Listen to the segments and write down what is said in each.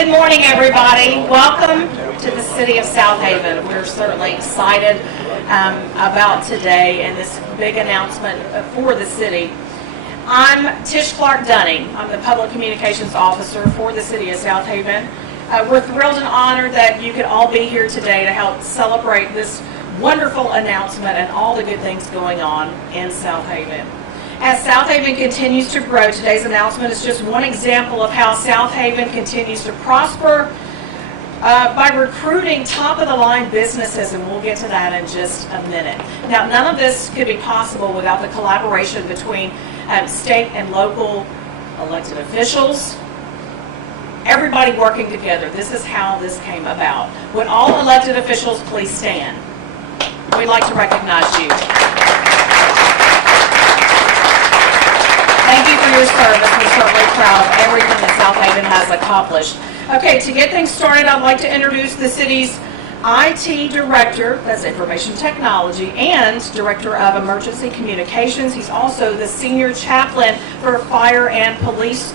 Good morning, everybody. Welcome to the city of Southaven. We're certainly excited about today and this big announcement for the city. I'm Tish Clark-Dunning. I'm the Public Communications Officer for the city of Southaven. We're thrilled and honored that you could all be here today to help celebrate this wonderful announcement and all the good things going on in Southaven. As Southaven continues to grow, today's announcement is just one example of how Southaven continues to prosper by recruiting top-of-the-line businesses, and we'll get to that in just a minute. Now, none of this could be possible without the collaboration between state and local elected officials, everybody working together. This is how this came about. Would all elected officials please stand? We'd like to recognize you. Thank you for your service. We're certainly proud of everything that Southaven has accomplished. Okay, to get things started, I'd like to introduce the city's IT Director, that's Information Technology, and Director of Emergency Communications. He's also the Senior Chaplain for Fire and Police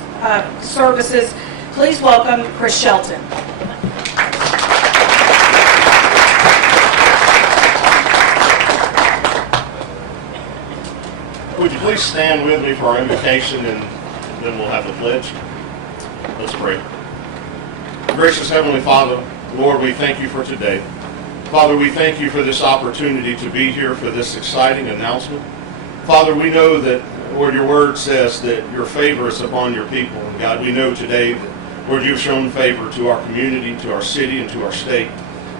Services. Please welcome Chris Shelton. Would you please stand with me for our invocation, and then we'll have the pledge. Let's pray. Gracious Heavenly Father, Lord, we thank you for today. Father, we thank you for this opportunity to be here for this exciting announcement. Father, we know that, Lord, your word says that your favor is upon your people. And God, we know today that, Lord, you've shown favor to our community, to our city, and to our state.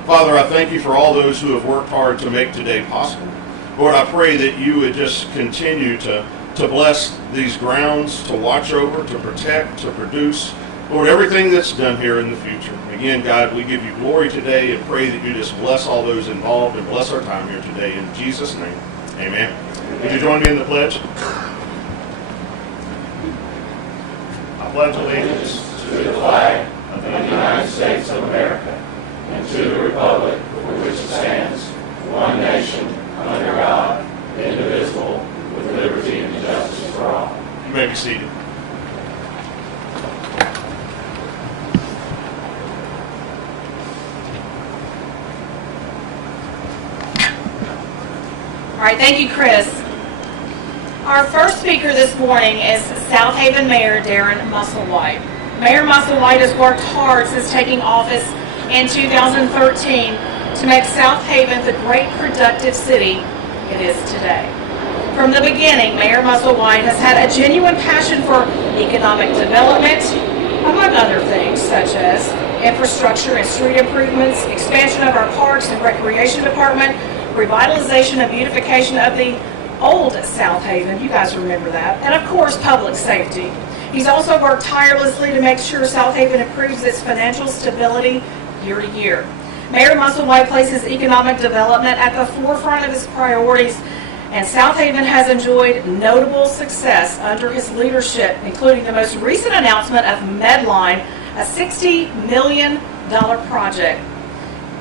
Father, I thank you for all those who have worked hard to make today possible. Lord, I pray that you would just continue to bless these grounds, to watch over, to protect, to produce, Lord, everything that's done here in the future. Again, God, we give you glory today and pray that you just bless all those involved and bless our time here today. In Jesus' name, amen. Would you join me in the pledge? I pledge allegiance to the flag of the United States of America and to the republic for which it stands, one nation, under God, indivisible, with liberty and justice for all. You may be seated. All right, thank you, Chris. Our first speaker this morning is Southaven Mayor Darren Musselwhite. Mayor Musselwhite has worked hard since taking office in 2013 to make Southaven the great productive city it is today. From the beginning, Mayor Musselwhite has had a genuine passion for economic development, among other things such as infrastructure and street improvements, expansion of our parks and recreation department, revitalization and beautification of the old Southaven, you guys remember that, and of course public safety. He's also worked tirelessly to make sure Southaven improves its financial stability year to year. Mayor Musselwhite places economic development at the forefront of his priorities, and Southaven has enjoyed notable success under his leadership, including the most recent announcement of Medline, a $60 million project.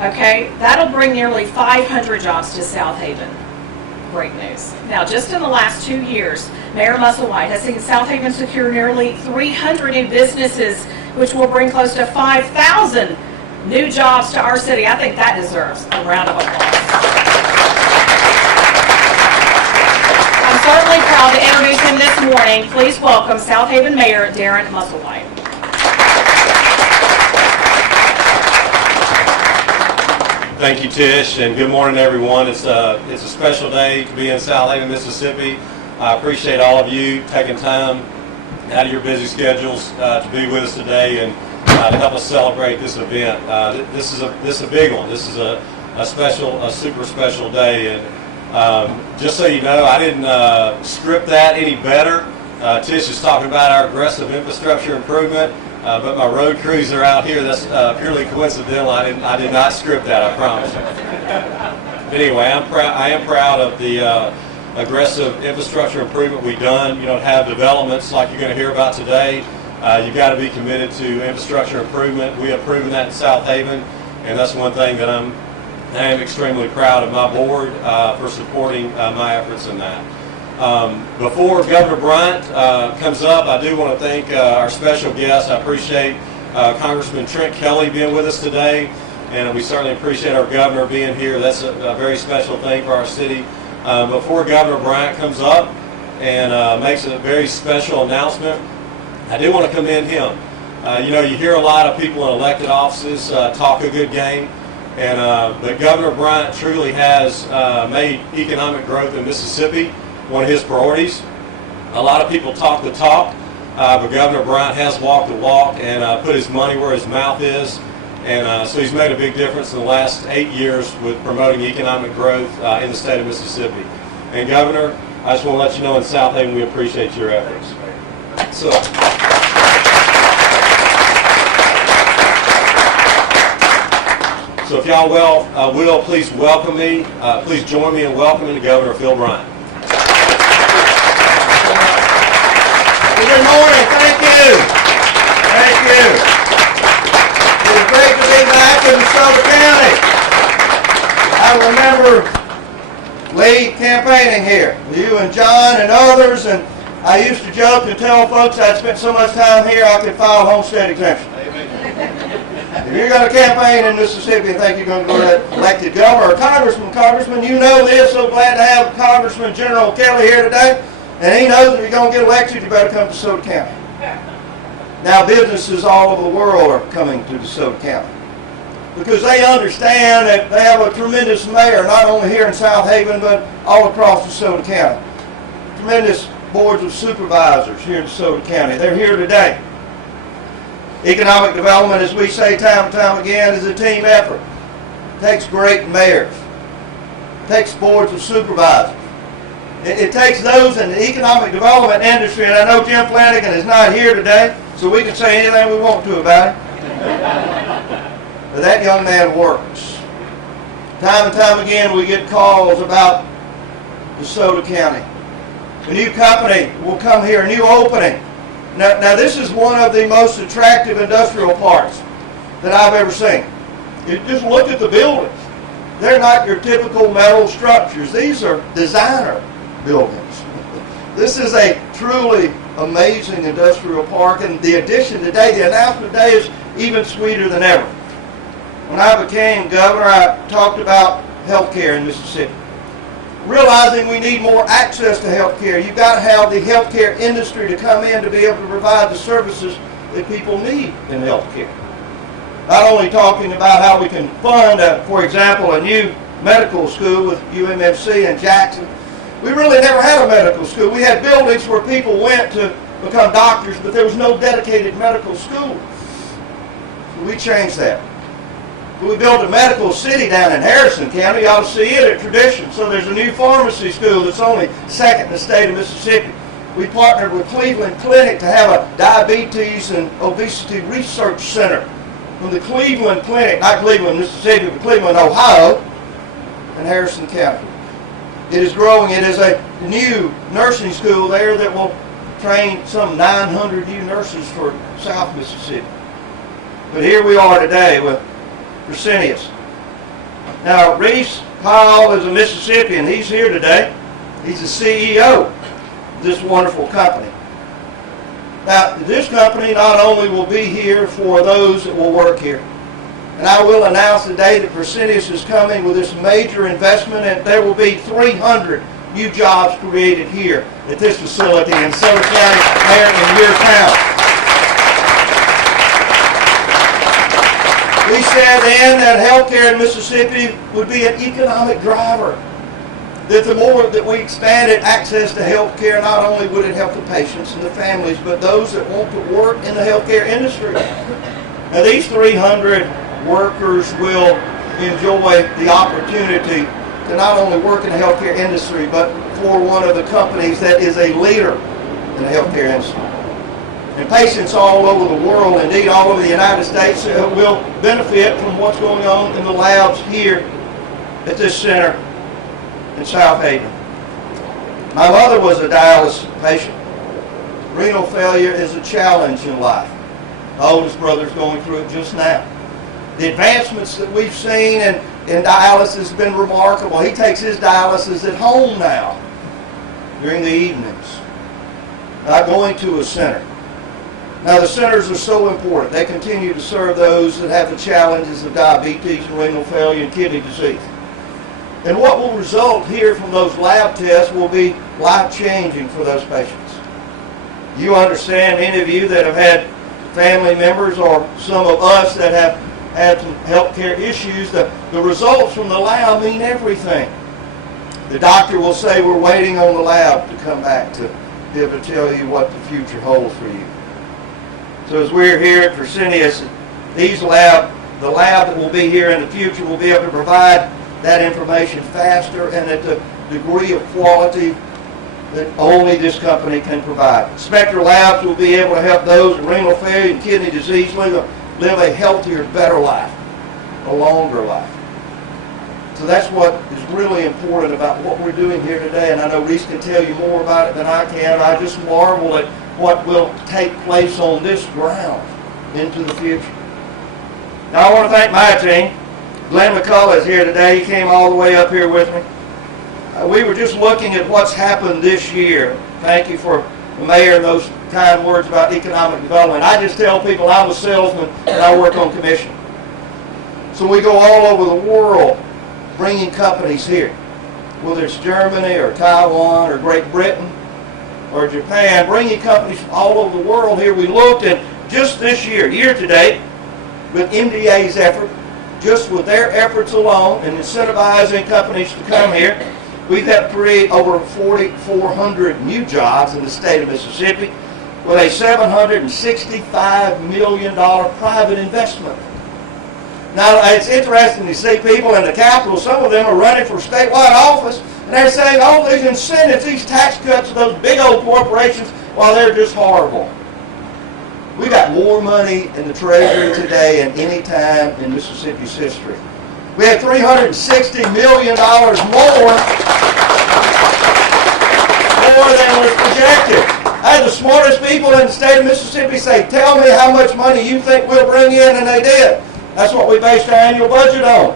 Okay, that'll bring nearly 500 jobs to Southaven. Great news. Now, just in the last 2 years, Mayor Musselwhite has seen Southaven secure nearly 300 new businesses, which will bring close to 5,000 new jobs to our city. I think that deserves a round of applause. I'm certainly proud to introduce him this morning. Please welcome Southaven Mayor Darren Musselwhite. Thank you, Tish, and good morning, everyone. It's a special day to be in Southaven, Mississippi. I appreciate all of you taking time out of your busy schedules to be with us today and to help us celebrate this event. This is a big one. This is a super special day. And just so you know, I didn't script that any better. Tish is talking about our aggressive infrastructure improvement. But my road crews are out here. That's purely coincidental. I did not script that, I promise you. But anyway, I am proud of the aggressive infrastructure improvement we've done. You don't have developments like you're going to hear about today. You've got to be committed to infrastructure improvement. We have proven that in Southaven, and that's one thing that I am extremely proud of my board for supporting my efforts in that. Before Governor Bryant comes up, I do want to thank our special guests. I appreciate Congressman Trent Kelly being with us today, and we certainly appreciate our governor being here. That's a very special thing for our city. Before Governor Bryant comes up and makes a very special announcement, I do want to commend him. You hear a lot of people in elected offices talk a good game, but Governor Bryant truly has made economic growth in Mississippi one of his priorities. A lot of people talk the talk, but Governor Bryant has walked the walk and put his money where his mouth is, and so he's made a big difference in the last 8 years with promoting economic growth in the state of Mississippi. And Governor, I just want to let you know in Southaven we appreciate your efforts. So if y'all will please welcome me, please join me in welcoming Governor Phil Bryant. Good morning. Thank you. Thank you. It's great to be back in DeSoto County. I remember Lee campaigning here, you and John and others, and I used to joke and tell folks I'd spent so much time here I could file homestead exemption. If you're going to campaign in Mississippi and think you're going to go to that elected governor or congressman, you know this. So glad to have Congressman General Kelly here today. And he knows if you're going to get elected, you better come to DeSoto County. Now, businesses all over the world are coming to DeSoto County because they understand that they have a tremendous mayor, not only here in Southaven, but all across DeSoto County. Tremendous boards of supervisors here in DeSoto County. They're here today. Economic development, as we say time and time again, is a team effort. It takes great mayors. It takes boards of supervisors. It takes those in the economic development industry, and I know Jim Flanagan is not here today, so we can say anything we want to about it. But that young man works. Time and time again we get calls about DeSoto County. A new company will come here, a new opening. Now this is one of the most attractive industrial parks that I've ever seen. You just look at the buildings. They're not your typical metal structures. These are designer buildings. This is a truly amazing industrial park, and the addition today, the announcement today, is even sweeter than ever. When I became governor, I talked about health care in Mississippi. Realizing we need more access to health care. You've got to have the health care industry to come in to be able to provide the services that people need in health care. Not only talking about how we can fund, for example, a new medical school with UMFC in Jackson. We really never had a medical school. We had buildings where people went to become doctors, but there was no dedicated medical school. So we changed that. We built a medical city down in Harrison County. You ought to see it at Tradition. So there's a new pharmacy school that's only second in the state of Mississippi. We partnered with Cleveland Clinic to have a diabetes and obesity research center from the Cleveland Clinic, not Cleveland, Mississippi, but Cleveland, Ohio, in Harrison County. It is growing. It is a new nursing school there that will train some 900 new nurses for South Mississippi. But here we are today with Fresenius. Now, Reese Powell is a Mississippian. He's here today. He's the CEO of this wonderful company. Now, this company not only will be here for those that will work here, and I will announce today that Fresenius is coming with this major investment, and there will be 300 new jobs created here at this facility in Southaven County, Marion, your town. We said then that healthcare in Mississippi would be an economic driver. That the more that we expanded access to healthcare, not only would it help the patients and the families, but those that want to work in the healthcare industry. Now these 300 workers will enjoy the opportunity to not only work in the healthcare industry, but for one of the companies that is a leader in the healthcare industry. And patients all over the world, indeed all over the United States, will benefit from what's going on in the labs here at this center in Southaven. My mother was a dialysis patient. Renal failure is a challenge in life. My oldest brother's going through it just now. The advancements that we've seen in dialysis have been remarkable. He takes his dialysis at home now during the evenings, not going to a center. Now, the centers are so important. They continue to serve those that have the challenges of diabetes and renal failure and kidney disease. And what will result here from those lab tests will be life-changing for those patients. You understand, many of you that have had family members or some of us that have had some health care issues, the results from the lab mean everything. The doctor will say, we're waiting on the lab to come back to be able to tell you what the future holds for you. So as we're here at Fresenius, the lab that will be here in the future will be able to provide that information faster and at the degree of quality that only this company can provide. Spectra Labs will be able to help those with renal failure and kidney disease live a healthier, better life, a longer life. So that's what is really important about what we're doing here today, and I know Reese can tell you more about it than I can. I just marvel at what will take place on this ground into the future. Now I want to thank my team. Glenn McCullough is here today. He came all the way up here with me. We were just looking at what's happened this year. Thank you for the mayor and those kind words about economic development. I just tell people I'm a salesman and I work on commission. So we go all over the world bringing companies here, whether it's Germany or Taiwan or Great Britain or Japan, bringing companies from all over the world here. We looked at just this year to date, with MDA's effort, just with their efforts alone and incentivizing companies to come here, we've helped create over 4,400 new jobs in the state of Mississippi with a $765 million private investment. Now, it's interesting to see people in the Capitol, some of them are running for statewide office, and they're saying all these incentives, these tax cuts to those big old corporations, well, they're just horrible. We got more money in the Treasury today than any time in Mississippi's history. We have $360 million more than was projected. I had the smartest people in the state of Mississippi say, tell me how much money you think we'll bring in, and they did. That's what we based our annual budget on.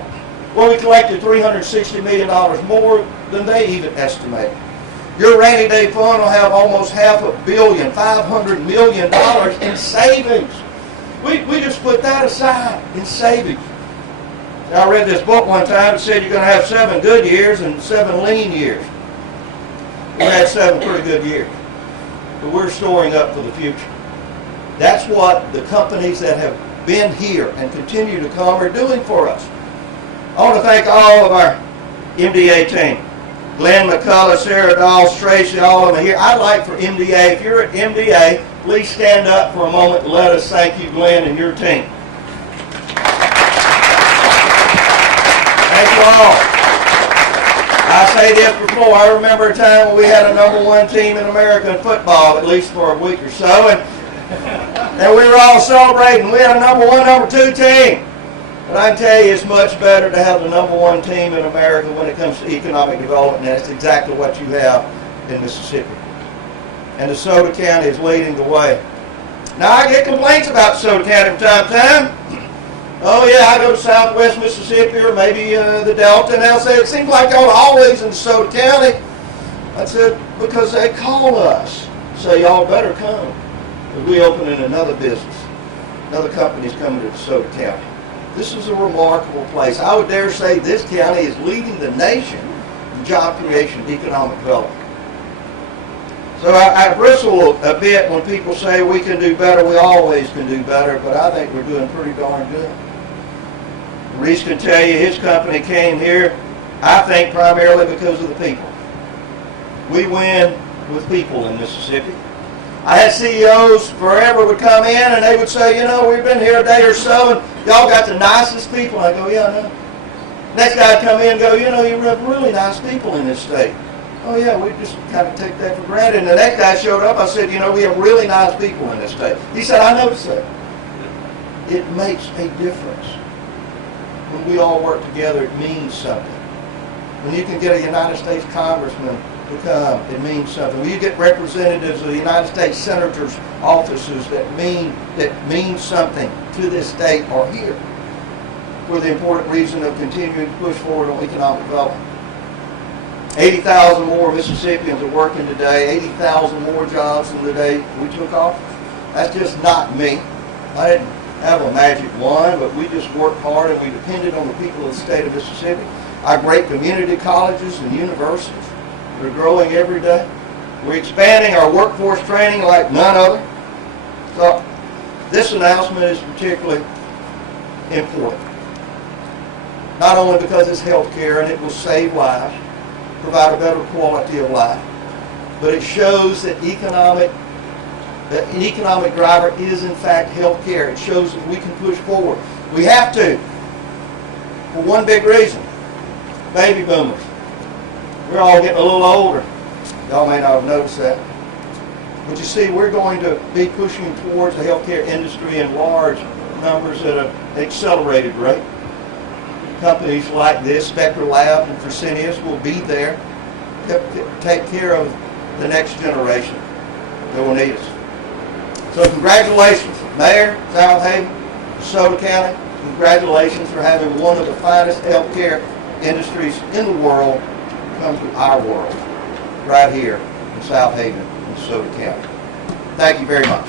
Well, we collected $360 million more than they even estimated. Your rainy day fund will have almost $500 million in savings. We just put that aside in savings. Now, I read this book one time that said you're going to have 7 good years and 7 lean years. We had 7 pretty good years. But we're storing up for the future. That's what the companies that have been here and continue to come are doing for us. I want to thank all of our MDA team. Glenn McCullough, Sarah Dawes, Tracy, all of them here. I'd like for MDA, if you're at MDA, please stand up for a moment and let us thank you, Glenn, and your team. Thank you all. I say this before, I remember a time when we had a #1 team in American football, at least for a week or so, and we were all celebrating. We had a #1, #2 team. But I can tell you it's much better to have the #1 team in America when it comes to economic development, and that's exactly what you have in Mississippi. And DeSoto County is leading the way. Now, I get complaints about DeSoto County from time to time. Oh, yeah, I go to Southwest Mississippi or maybe the Delta, and they'll say, it seems like y'all are always in DeSoto County. I said, because they call us, say, y'all better come. Because we opening another business. Another company's coming to DeSoto County. This is a remarkable place. I would dare say this county is leading the nation in job creation, economic development. So I bristle a bit when people say we can do better. We always can do better, but I think we're doing pretty darn good. Reese can tell you his company came here, I think, primarily because of the people. We win with people in Mississippi. I had CEOs forever would come in and they would say, you know, we've been here a day or so and y'all got the nicest people. I go, yeah, I know. Next guy would come in and go, you know, you have really nice people in this state. Oh, yeah, we just kind of take that for granted. And the next guy showed up, I said, you know, we have really nice people in this state. He said, I noticed that. It makes a difference. When we all work together, it means something. When you can get a United States congressman to come, it means something. When you get representatives of the United States senators' offices that mean something to this state or here, for the important reason of continuing to push forward on economic development. 80,000 more Mississippians are working today, 80,000 more jobs than the day we took office. That's just not me. I didn't have a magic wand, but we just worked hard and we depended on the people of the state of Mississippi. Our great community colleges and universities are growing every day. We're expanding our workforce training like none other. So this announcement is particularly important. Not only because it's health care and it will save lives, provide a better quality of life, but it shows that an economic driver is in fact health care. It shows that we can push forward. We have to, for one big reason. Baby boomers. We're all getting a little older. Y'all may not have noticed that. But you see, we're going to be pushing towards the healthcare industry in large numbers at an accelerated rate. Companies like this, Spectra Labs and Fresenius, will be there to take care of the next generation that will need us. So congratulations, Mayor, Southaven, DeSoto County. Congratulations for having one of the finest healthcare industries in the world come to our world, right here in Southaven, in DeSoto County. Thank you very much.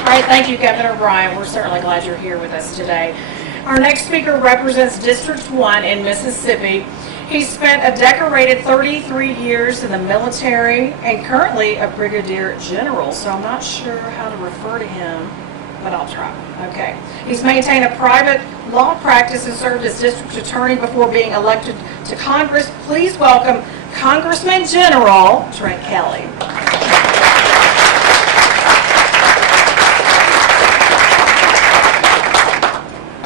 All right, thank you, Governor Bryant. We're certainly glad you're here with us today. Our next speaker represents District 1 in Mississippi. He spent a decorated 33 years in the military and currently a brigadier general, so I'm not sure how to refer to him, but I'll try. Okay. He's maintained a private law practice and served as district attorney before being elected to Congress. Please welcome Congressman General Trent Kelly.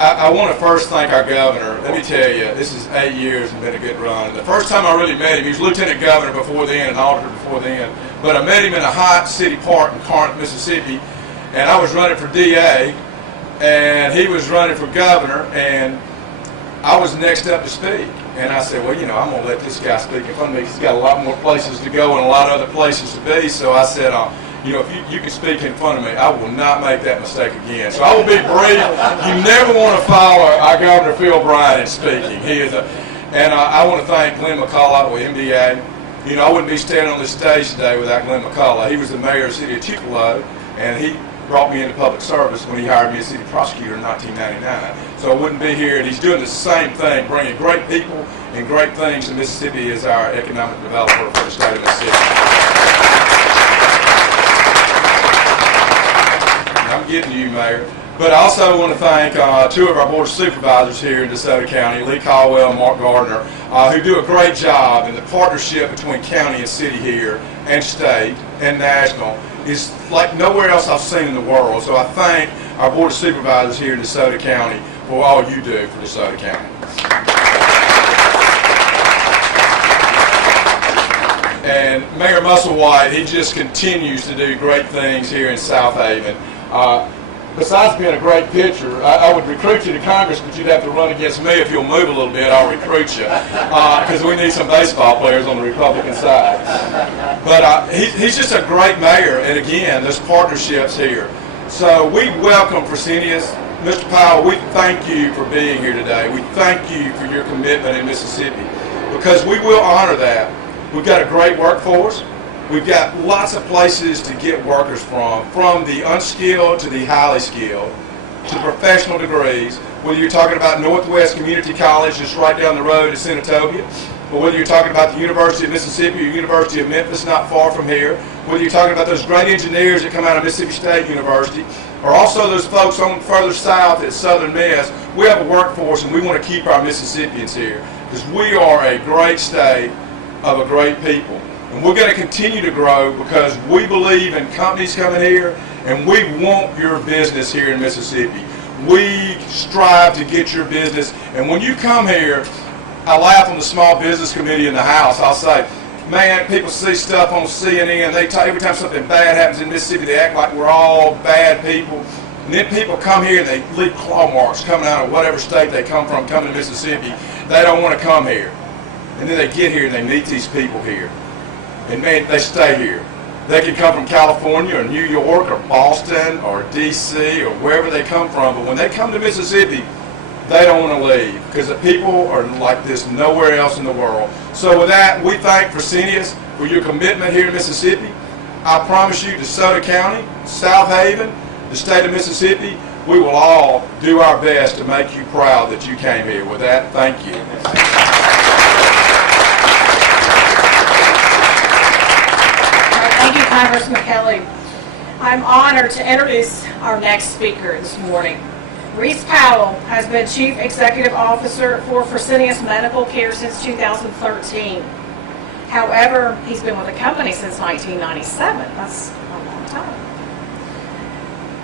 I want to first thank our governor. Let me tell you, this is 8 years and been a good run. The first time I really met him, he was lieutenant governor before then, and auditor before then. But I met him in a hot city park in Corinth, Mississippi, and I was running for DA, and he was running for governor, and I was next up to speak. And I said, well, you know, I'm going to let this guy speak in front of me. He's got a lot more places to go and a lot of other places to be. So I said, you know, if you can speak in front of me, I will not make that mistake again. So I will be brief. You never want to follow our Governor Phil Bryant in speaking. He is and I want to thank Glenn McCullough with MDA. You know, I wouldn't be standing on this stage today without Glenn McCullough. He was the mayor of the city of Tupelo, and he brought me into public service when he hired me as city prosecutor in 1999. So I wouldn't be here, and he's doing the same thing, bringing great people and great things to Mississippi as our economic developer for the state of Mississippi. I'm getting to you, Mayor. But I also want to thank two of our board of supervisors here in DeSoto County, Lee Caldwell and Mark Gardner, who do a great job in the partnership between county and city here, and state and national is like nowhere else I've seen in the world. So I thank our board of supervisors here in DeSoto County for all you do for DeSoto County. And Mayor Musselwhite, he just continues to do great things here in Southaven. Besides being a great pitcher, I would recruit you to Congress, but you'd have to run against me. If you'll move a little bit, I'll recruit you, because we need some baseball players on the Republican side. But he's just a great mayor, and again, there's partnerships here. So we welcome Fresenius. Mr. Powell, we thank you for being here today. We thank you for your commitment in Mississippi, because we will honor that. We've got a great workforce. We've got lots of places to get workers from the unskilled to the highly skilled, to professional degrees, whether you're talking about Northwest Community College just right down the road in Senatobia, or whether you're talking about the University of Mississippi or University of Memphis not far from here, whether you're talking about those great engineers that come out of Mississippi State University, or also those folks on further south at Southern Miss. We have a workforce, and we want to keep our Mississippians here, because we are a great state of a great people. And we're going to continue to grow because we believe in companies coming here, and we want your business here in Mississippi. We strive to get your business. And when you come here, I laugh on the small business committee in the House. I'll say, man, people see stuff on CNN. Every time something bad happens in Mississippi, they act like we're all bad people. And then people come here and they leave claw marks coming out of whatever state they come from, coming to Mississippi. They don't want to come here. And then they get here and they meet these people here. And man, they stay here. They can come from California or New York or Boston or D.C. or wherever they come from. But when they come to Mississippi, they don't want to leave because the people are like this nowhere else in the world. So with that, we thank Fresenius for your commitment here in Mississippi. I promise you, DeSoto County, Southaven, the state of Mississippi, we will all do our best to make you proud that you came here. With that, thank you. Thank you, Congressman Kelly. I'm honored to introduce our next speaker this morning. Reese Powell has been Chief Executive Officer for Fresenius Medical Care since 2013. However, he's been with the company since 1997. That's a long time.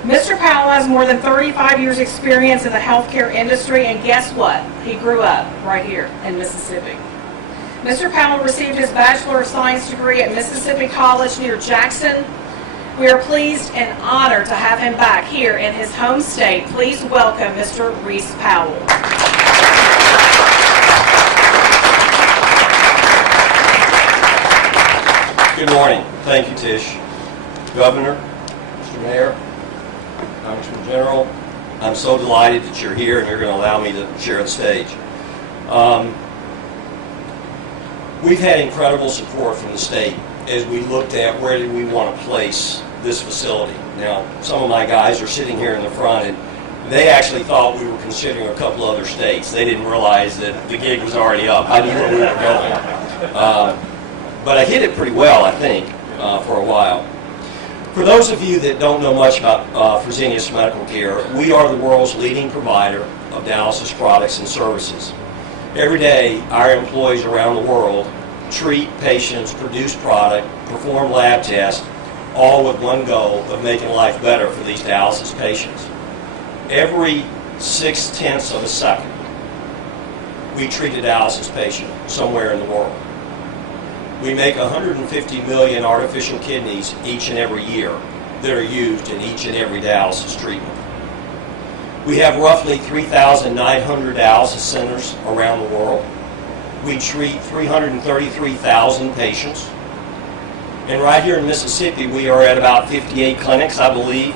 Mr. Powell has more than 35 years experience in the healthcare industry, and guess what? He grew up right here in Mississippi. Mr. Powell received his Bachelor of Science degree at Mississippi College near Jackson. We are pleased and honored to have him back here in his home state. Please welcome Mr. Reese Powell. Good morning. Thank you, Tish. Governor, Mr. Mayor, Congressman General, I'm so delighted that you're here and you're going to allow me to share the stage. We've had incredible support from the state as we looked at where did we want to place this facility. Now, some of my guys are sitting here in the front, and they actually thought we were considering a couple other states. They didn't realize that the gig was already up. I knew where we were going. But I hit it pretty well, I think, for a while. For those of you that don't know much about Fresenius Medical Care, we are the world's leading provider of dialysis products and services. Every day, our employees around the world treat patients, produce product, perform lab tests, all with one goal of making life better for these dialysis patients. Every 0.6 of a second, we treat a dialysis patient somewhere in the world. We make 150 million artificial kidneys each and every year that are used in each and every dialysis treatment. We have roughly 3,900 dialysis centers around the world. We treat 333,000 patients. And right here in Mississippi, we are at about 58 clinics, I believe,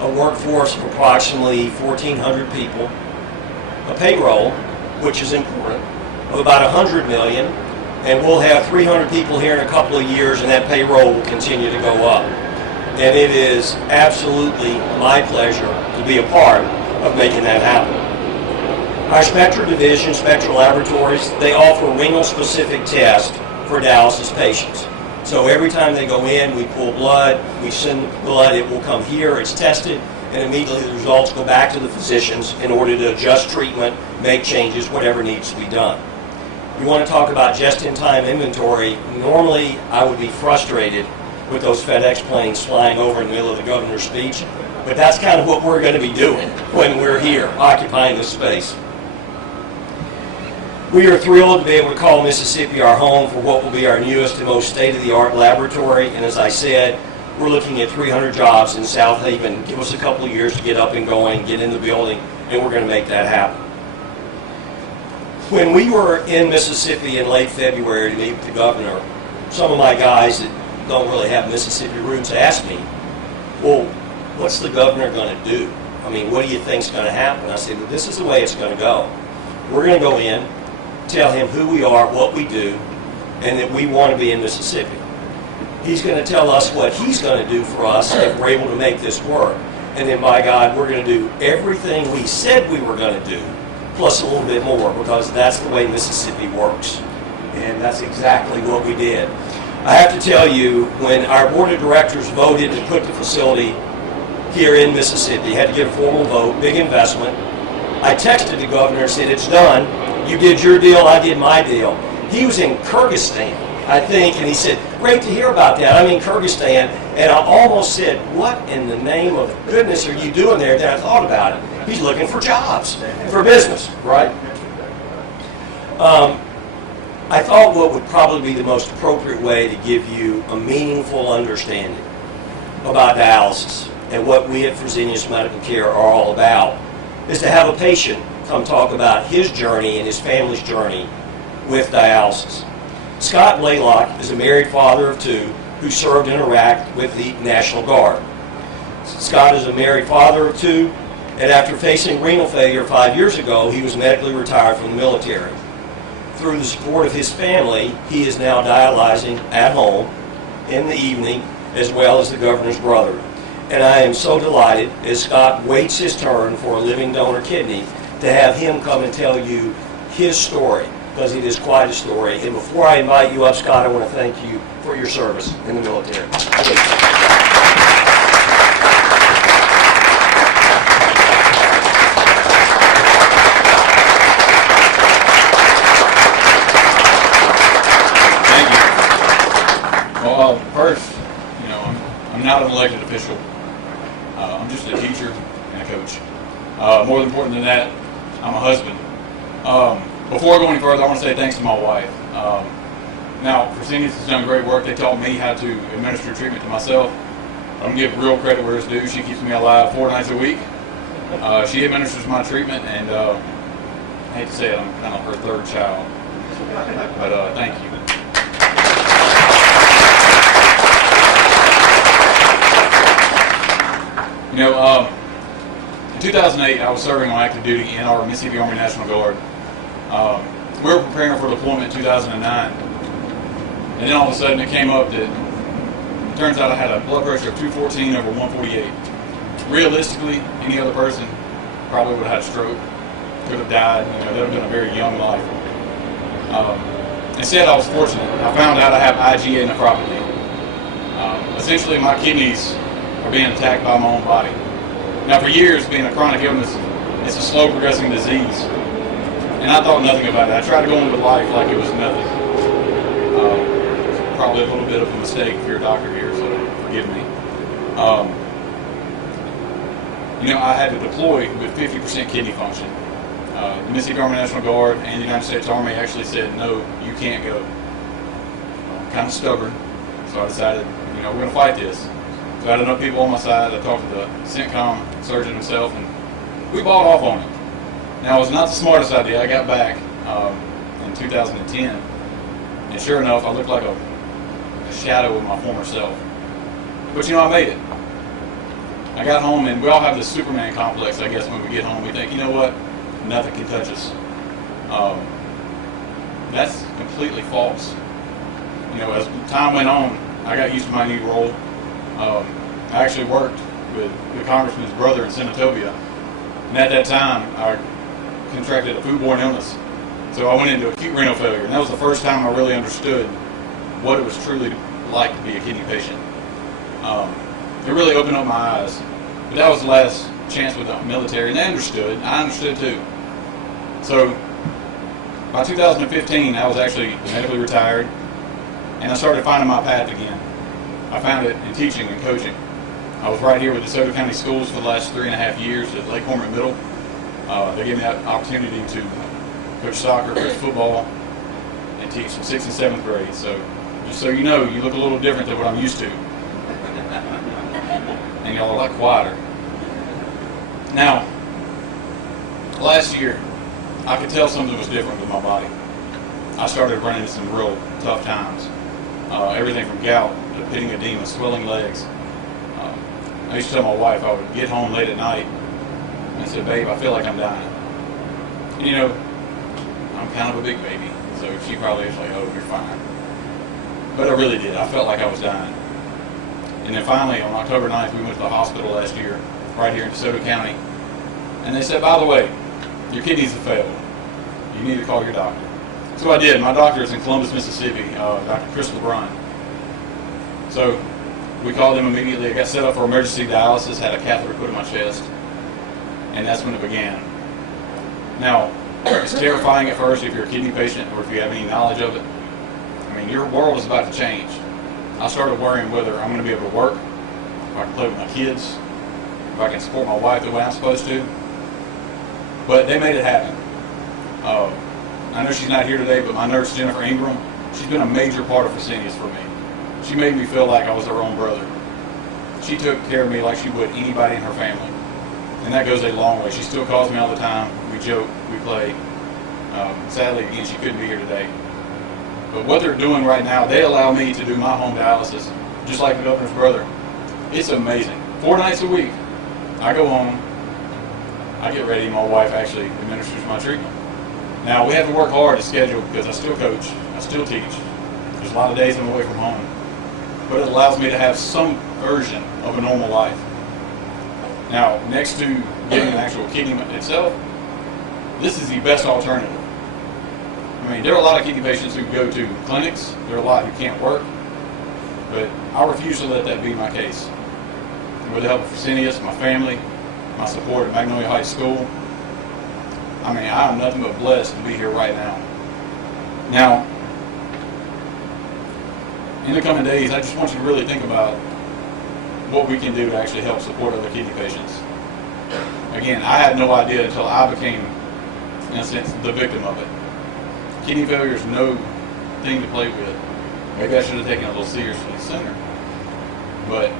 a workforce of approximately 1,400 people, a payroll, which is important, of about 100 million, and we'll have 300 people here in a couple of years, and that payroll will continue to go up. And it is absolutely my pleasure to be a part of making that happen. Our Spectra division, Spectra Laboratories, they offer renal-specific tests for dialysis patients. So every time they go in, we pull blood, we send blood, it will come here, it's tested, and immediately the results go back to the physicians in order to adjust treatment, make changes, whatever needs to be done. You want to talk about just-in-time inventory, normally I would be frustrated with those FedEx planes flying over in the middle of the governor's speech, but that's kind of what we're going to be doing when we're here, occupying this space. We are thrilled to be able to call Mississippi our home for what will be our newest and most state-of-the-art laboratory, and as I said, we're looking at 300 jobs in Southaven. Give us a couple of years to get up and going, get in the building, and we're going to make that happen. When we were in Mississippi in late February to meet with the governor, some of my guys that don't really have Mississippi roots asked me, well, what's the governor going to do? I mean, what do you think's going to happen? I said, well, this is the way it's going to go. We're going to go in, tell him who we are, what we do, and that we want to be in Mississippi. He's going to tell us what he's going to do for us if we're able to make this work. And then, by God, we're going to do everything we said we were going to do, plus a little bit more, because that's the way Mississippi works. And that's exactly what we did. I have to tell you, when our board of directors voted to put the facility here in Mississippi, had to get a formal vote, big investment, I texted the governor and said, it's done. You did your deal, I did my deal. He was in Kyrgyzstan, I think, and he said, great to hear about that. I'm in Kyrgyzstan, and I almost said, what in the name of goodness are you doing there? Then I thought about it. He's looking for jobs, for business, right? I thought what would probably be the most appropriate way to give you a meaningful understanding about dialysis and what we at Fresenius Medical Care are all about is to have a patient come talk about his journey and his family's journey with dialysis. Scott Blaylock is a married father of two who served in Iraq with the National Guard. Scott is a married father of two. And after facing renal failure 5 years ago, he was medically retired from the military. Through the support of his family, he is now dialyzing at home in the evening, as well as the governor's brother. And I am so delighted, as Scott waits his turn for a living donor kidney, to have him come and tell you his story, because it is quite a story. And before I invite you up, Scott, I want to thank you for your service in the military. Well, first, I'm not an elected official. I'm just a teacher and a coach. More important than that, I'm a husband. Before I go any further, I want to say thanks to my wife. Now, Fresenius has done great work. They taught me how to administer treatment to myself. I'm going to give real credit where it's due. She keeps me alive 4 nights a week. She administers my treatment, and I hate to say it, I'm kind of her third child. But thank you. In 2008, I was serving on active duty in our Mississippi Army National Guard. We were preparing for deployment in 2009, and then all of a sudden it came up that it turns out I had a blood pressure of 214 over 148. Realistically, any other person probably would have had a stroke, could have died. That would have been a very young life. Instead, I was fortunate. I found out I have IgA nephropathy. Essentially, my kidneys are being attacked by my own body. Now, for years, being a chronic illness, it's a slow progressing disease. And I thought nothing about it. I tried to go on with life like it was nothing. Probably a little bit of a mistake if you're a doctor here, so forgive me. I had to deploy with 50% kidney function. The Mississippi Army National Guard and the United States Army actually said, no, you can't go. I'm kind of stubborn, so I decided, we're going to fight this. So I had enough people on my side. I talked to the CENTCOM surgeon himself, and we bought off on it. Now, it was not the smartest idea. I got back in 2010, and sure enough, I looked like a shadow of my former self. But I made it. I got home, and we all have this Superman complex, I guess, when we get home. We think, you know what? Nothing can touch us. That's completely false. As time went on, I got used to my new role. I actually worked with the congressman's brother in Senatobia, and at that time I contracted a foodborne illness. So I went into acute renal failure, and that was the first time I really understood what it was truly like to be a kidney patient. It really opened up my eyes. But that was the last chance with the military, and they understood. I understood too. So by 2015, I was actually medically retired, and I started finding my path again. I found it in teaching and coaching. I was right here with the DeSoto County Schools for the last 3.5 years at Lake Cormorant Middle. They gave me that opportunity to coach soccer, coach football, and teach in 6th and 7th grade. So just so you know, you look a little different than what I'm used to. And y'all are a lot quieter. Now, last year, I could tell something was different with my body. I started running into some real tough times. Everything from gout to pitting edema, swelling legs. I used to tell my wife I would get home late at night and I said, babe, I feel like I'm dying. And I'm kind of a big baby, so she probably was like, oh, you're fine. But I really did. I felt like I was dying. And then finally, on October 9th, we went to the hospital last year, right here in DeSoto County. And they said, by the way, your kidneys have failed. You need to call your doctor. So I did. My doctor is in Columbus, Mississippi, Dr. Chris LeBrun. So we called him immediately. I got set up for emergency dialysis, had a catheter put in my chest, and that's when it began. Now, it's terrifying at first if you're a kidney patient or if you have any knowledge of it. I mean, your world is about to change. I started worrying whether I'm going to be able to work, if I can play with my kids, if I can support my wife the way I'm supposed to. But they made it happen. I know she's not here today, but my nurse, Jennifer Ingram, she's been a major part of Fresenius for me. She made me feel like I was her own brother. She took care of me like she would anybody in her family. And that goes a long way. She still calls me all the time. We joke, we play. Sadly, again, she couldn't be here today. But what they're doing right now, they allow me to do my home dialysis, just like the governor's brother. It's amazing. 4 nights a week, I go home, I get ready and my wife actually administers my treatment. Now, we have to work hard to schedule because I still coach, I still teach. There's a lot of days I'm away from home. But it allows me to have some version of a normal life. Now, next to getting an actual kidney itself, this is the best alternative. I mean, there are a lot of kidney patients who go to clinics. There are a lot who can't work. But I refuse to let that be my case. With the help of Fresenius, my family, my support at Magnolia Heights School, I mean, I'm nothing but blessed to be here right now. Now, in the coming days, I just want you to really think about what we can do to actually help support other kidney patients. Again, I had no idea until I became, in a sense, the victim of it. Kidney failure is no thing to play with. Maybe I should have taken it a little seriously sooner. But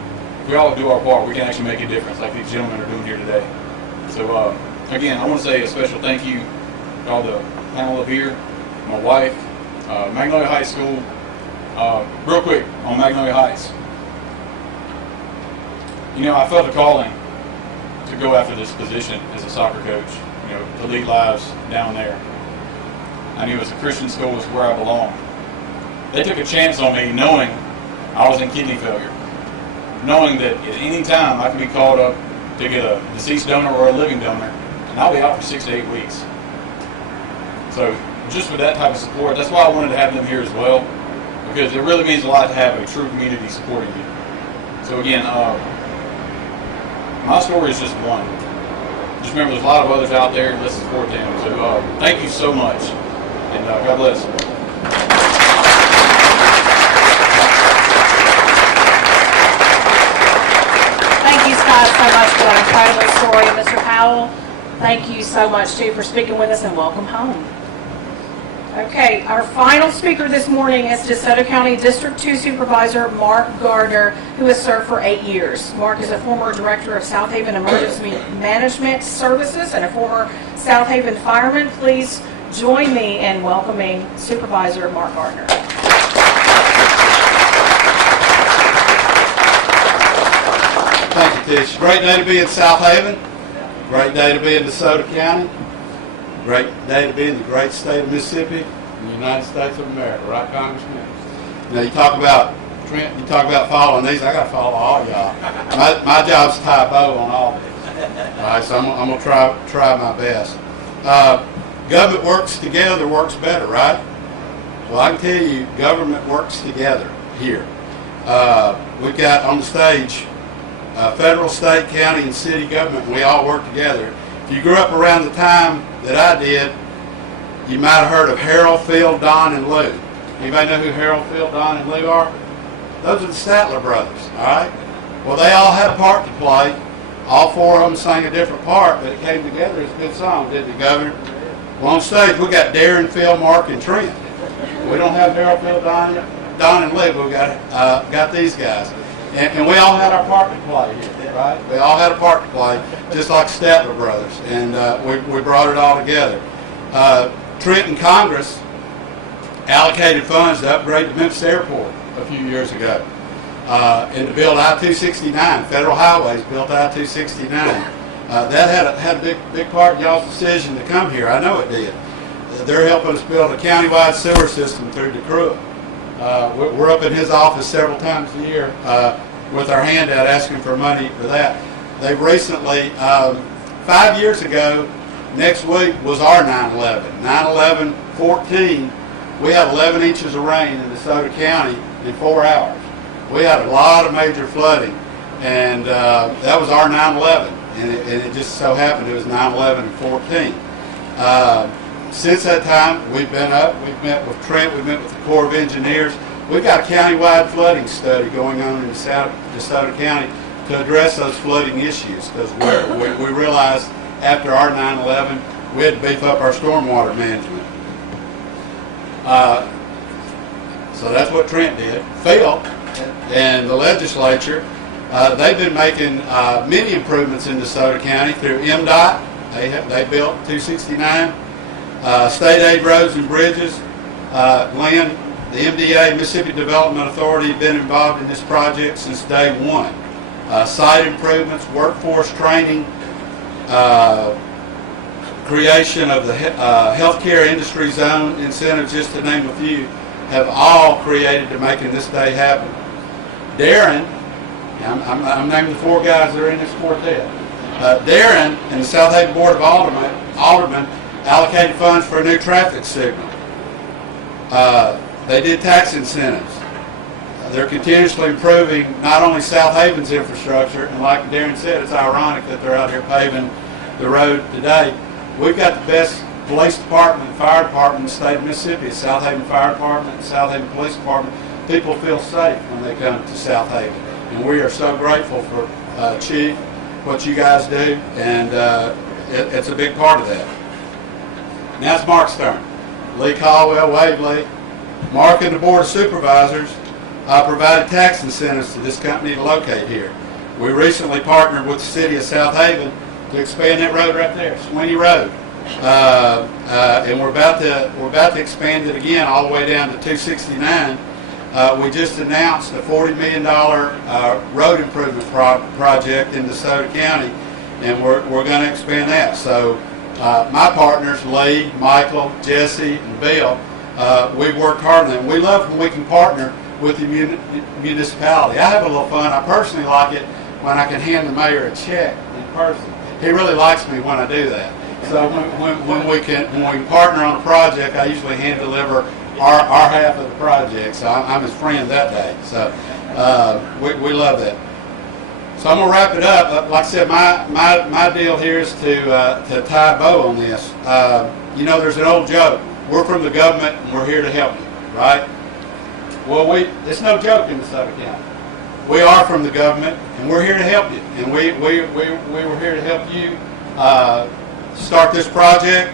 if we all do our part, we can actually make a difference like these gentlemen are doing here today. So again, I want to say a special thank you to all the panel up here, my wife, Magnolia High School. Real quick on Magnolia Heights. You know, I felt a calling to go after this position as a soccer coach, you know, to lead lives down there. I knew as a Christian school was where I belonged. They took a chance on me knowing I was in kidney failure, knowing that at any time I could be called up to get a deceased donor or a living donor, and I'll be out for 6 to 8 weeks. So just with that type of support, that's why I wanted to have them here as well, because it really means a lot to have a true community supporting you. So again, my story is just one. Just remember there's a lot of others out there, let's support them. So thank you so much, and God bless. Thank you, Scott, so much for that incredible story. Mr. Powell, thank you so much, too, for speaking with us, and welcome home. Okay, our final speaker this morning is DeSoto County District 2 Supervisor Mark Gardner, who has served for 8 years. Mark is a former Director of Southaven Emergency Management Services and a former Southaven fireman. Please join me in welcoming Supervisor Mark Gardner. Thank you, Tish. Great day to be in Southaven. Great day to be in DeSoto County. Great day to be in the great state of Mississippi in the United States of America, right, Congressman? Now, you talk about, Trent, you talk about following these. I got to follow all y'all. My job's to tie a bow on all this. All right, so I'm going to try my best. Government works together, works better, right? Well, I can tell you, government works together here. We've got on the stage federal, state, county, and city government, and we all work together. If you grew up around the time that I did, you might have heard of Harold, Phil, Don, and Lou. Anybody know who Harold, Phil, Don, and Lou are? Those are the Statler brothers, all right? Well, they all had a part to play. All four of them sang a different part, but it came together as a good song, didn't it, Governor? Well, on stage, we got Darren, Phil, Mark, and Trent. We don't have Harold, Phil, Don, and Lou, but we got these guys. And we all had our part to play here, right? We all had a part to play, just like Statler brothers, and we brought it all together. Trent and Congress allocated funds to upgrade the Memphis Airport a few years ago, and to build I-269. Federal Highways built I-269. That had a big part in y'all's decision to come here. I know it did. They're helping us build a countywide sewer system through DeCrua. We're up in his office several times a year with our hand out asking for money for that. They've recently, 5 years ago, next week was our 9/11. 9/11-14, we had 11 inches of rain in DeSoto County in 4 hours. We had a lot of major flooding, and that was our 9/11. And it just so happened it was 9/11-14. Since that time, we've been up. We've met with Trent. We've met with the Corps of Engineers. We've got a countywide flooding study going on in DeSoto County to address those flooding issues, because we realized after our 9/11, we had to beef up our stormwater management. So that's what Trent did. Phil and the legislature, they've been making many improvements in DeSoto County through MDOT. They built 269. State aid roads and bridges. Glenn, the MDA, Mississippi Development Authority, have been involved in this project since day one. Site improvements, workforce training, creation of the healthcare industry zone incentives, just to name a few, have all created to making this day happen. Darren, I'm naming the 4 guys that are in this quartet. Darren and the Southaven Board of Aldermen allocated funds for a new traffic signal. They did tax incentives. They're continuously improving not only Southaven's infrastructure, and like Darren said, it's ironic that they're out here paving the road today. We've got the best police department and fire department in the state of Mississippi. Southaven Fire Department and Southaven Police Department. People feel safe when they come to Southaven. And we are so grateful for Chief, what you guys do, and it's a big part of that. Now it's Mark's turn. Lee Caldwell, Wade Lee. Mark and the Board of Supervisors provided tax incentives to this company to locate here. We recently partnered with the city of Southaven to expand that road right there, Sweeney Road. And we're about to expand it again all the way down to 269. We just announced a $40 million road improvement project in DeSoto County, and we're going to expand that. So my partners, Lee, Michael, Jesse, and Bill, we've worked hard on them. We love when we can partner with the municipality. I have a little fun. I personally like it when I can hand the mayor a check in person. He really likes me when I do that. So when we can partner on a project, I usually hand deliver our half of the project. So I'm his friend that day. So we love that. So I'm gonna wrap it up. Like I said, my deal here is to tie a bow on this. You know, there's an old joke. We're from the government and we're here to help you, right? Well, it's no joke in DeSoto County. We are from the government and we're here to help you. And we were here to help you start this project.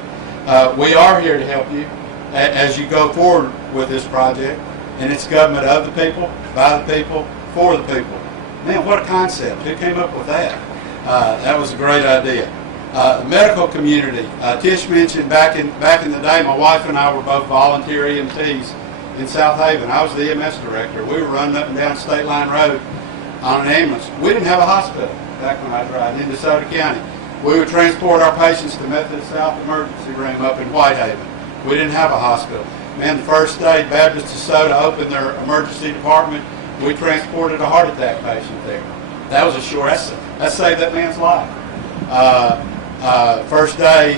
We are here to help you as you go forward with this project. And it's government of the people, by the people, for the people. Man, what a concept. Who came up with that? That was a great idea. The medical community. Tish mentioned back in the day, my wife and I were both volunteer EMTs in Southaven. I was the EMS director. We were running up and down State Line Road on an ambulance. We didn't have a hospital back when I was riding in DeSoto County. We would transport our patients to Methodist South Emergency Room up in Whitehaven. We didn't have a hospital. Man, the first day Baptist DeSoto opened their emergency department, we transported a heart attack patient there. That was a sure, that saved that man's life. First day,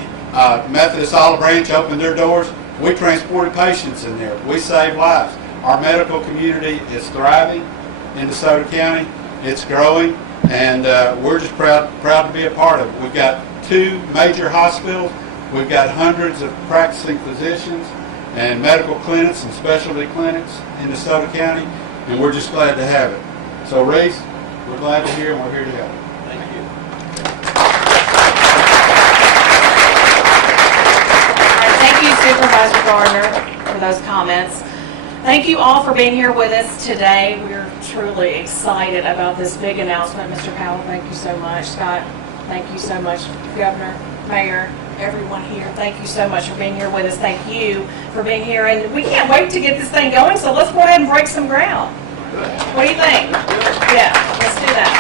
Methodist Olive Branch opened their doors. We transported patients in there. We saved lives. Our medical community is thriving in DeSoto County. It's growing, and we're just proud to be a part of it. We've got 2 major hospitals. We've got hundreds of practicing physicians and medical clinics and specialty clinics in DeSoto County, and we're just glad to have it. So, Reese, we're glad to hear, and we're here to help. Thank you. Thank you, Supervisor Gardner, for those comments. Thank you all for being here with us today. We're truly excited about this big announcement. Mr. Powell, thank you so much. Scott, thank you so much. Governor, Mayor, everyone here, thank you so much for being here with us. Thank you for being here. And we can't wait to get this thing going, so let's go ahead and break some ground. What do you think? Yeah, let's do that.